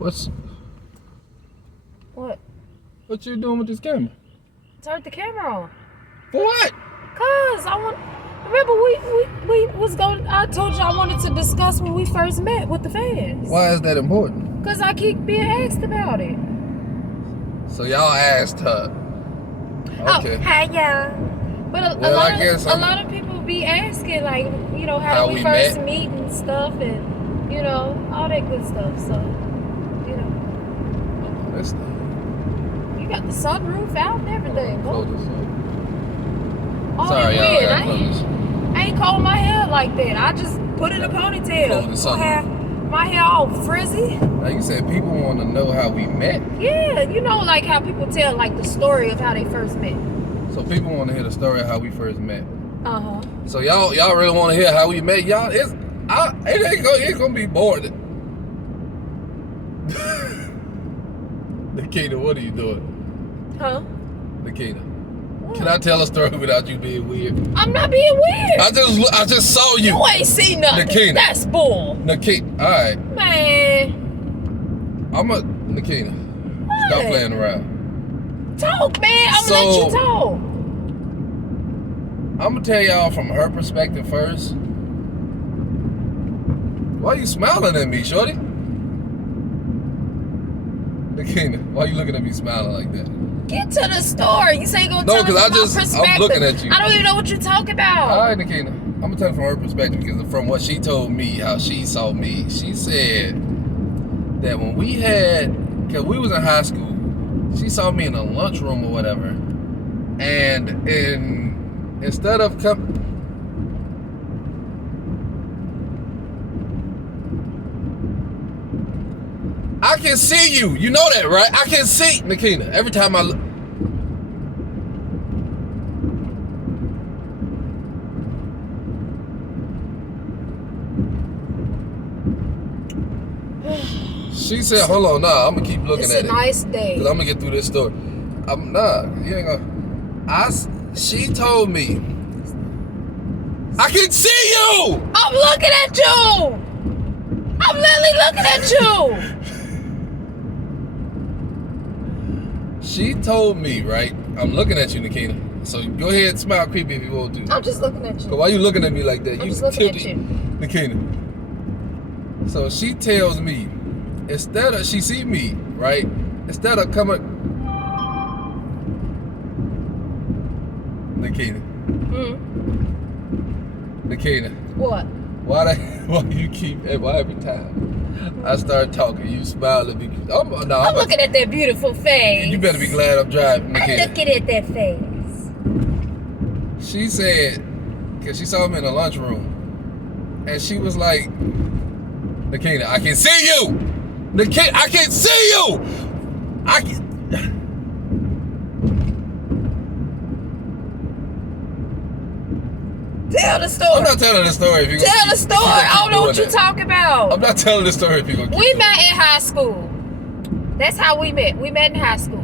What's What? what you doing with this camera? Turn the camera on. For what? Cause I want. Remember we was going. I told you I wanted to discuss when we first met with the fans. Why is that important? Cause I keep being asked about it. So y'all asked her. Okay. Oh, hi y'all. But a lot of people be asking, like, you know, how we first meet and stuff, and you know, all that good stuff. So, you know. Oh, that's not. You got the sunroof out and everything. Close this up. All Sorry, that y'all. weird. I I ain't combing my hair like that. I just put it in a ponytail. Close the sunroof. My hair all frizzy. Like you said, people want to know how we met. Yeah, you know, like how people tell like the story of how they first met. So people want to hear the story of how we first met. Uh-huh. So y'all really want to hear how we met? Y'all, it ain't gonna be boring. Nikita, what are you doing? Huh? Nikita, can I tell a story without you being weird? I'm not being weird. I just saw you. You ain't seen nothing. Nikita. That's bull. Nikita, all right. Man. Nikita. What? Stop playing around. Talk, man. I'm gonna let you talk. I'm gonna tell y'all from her perspective first. Why you smiling at me, shorty? Nikita, why you looking at me smiling like that? Get to the story. You say you gonna tell me from my perspective. I'm looking at you. I don't even know what you're talking about. All right, Nikita. I'm gonna tell you from her perspective because from what she told me, how she saw me, she said that when because we was in high school, she saw me in a lunchroom or whatever, and instead of I can see you. You know that, right? I can see Nikita every time I look. She said, hold on, nah, I'm gonna keep looking at it. It's a nice day. Cause I'm gonna get through this story. You ain't gonna. She told me, I can see you! I'm looking at you! I'm literally looking at you! She told me, right? I'm looking at you, Nikita. So go ahead, smile creepy if you want to. I'm just looking at you. But why you looking at me like that? I'm just looking at you. Nikita. So she tells me, she see me, right? Instead of coming, Nikita. Nikita. What? Why you keep, every time I start talking, you smile at me? I'm looking at that beautiful face. You better be glad I'm driving, Nikita. I'm looking at that face. She said, because she saw me in the lunchroom, and she was like, Nikita, I can see you! Nikita, I can see you! Tell the story. I'm not telling the story if you're Tell the story. I don't know what you're talking about. I'm not telling the story if you're going to We met in high school. That's how we met. We met in high school.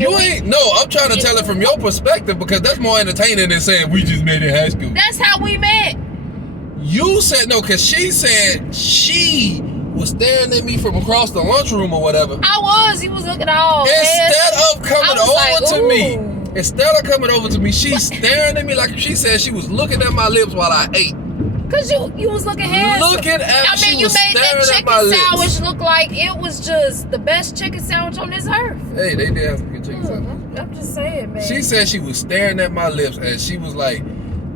I'm trying to tell it from your perspective because that's more entertaining than saying we just met in high school. That's how we met. You said no, because she said she was staring at me from across the lunchroom or whatever. You was looking all Instead of coming over to me. Ooh. Instead of coming over to me, she's staring at me like she said she was looking at my lips while I ate. Cause you was looking handsome. Looking at I mean, you made that chicken sandwich look like it was just the best chicken sandwich on this earth. Hey, they did have some good chicken sandwich. I'm just saying, man. She said she was staring at my lips, and she was like,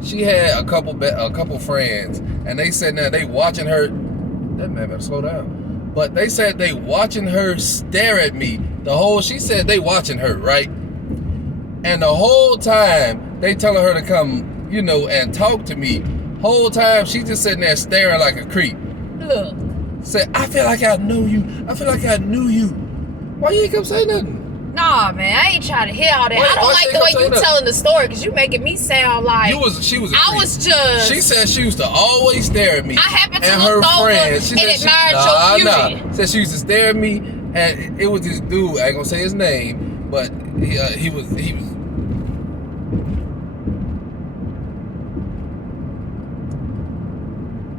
she had a couple friends, and they said now they watching her. That man better slow down. But they said they watching her stare at me. She said they watching her, right? And the whole time they telling her to come, and talk to me. Whole time she just sitting there staring like a creep. Look. Said, I feel like I know you. I feel like I knew you. Why you ain't come say nothing? Nah, man, I ain't trying to hear all that. I don't like the way you telling the story because you making me sound like she was. She said she used to always stare at me. I happened to look over and admire your beauty. Said she used to stare at me, and it was this dude. I ain't gonna say his name, but he was.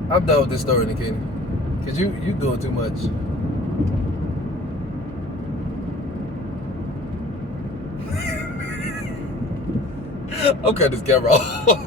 I'm done with this story, Nikita. Cause you doing too much. I'll cut this camera off.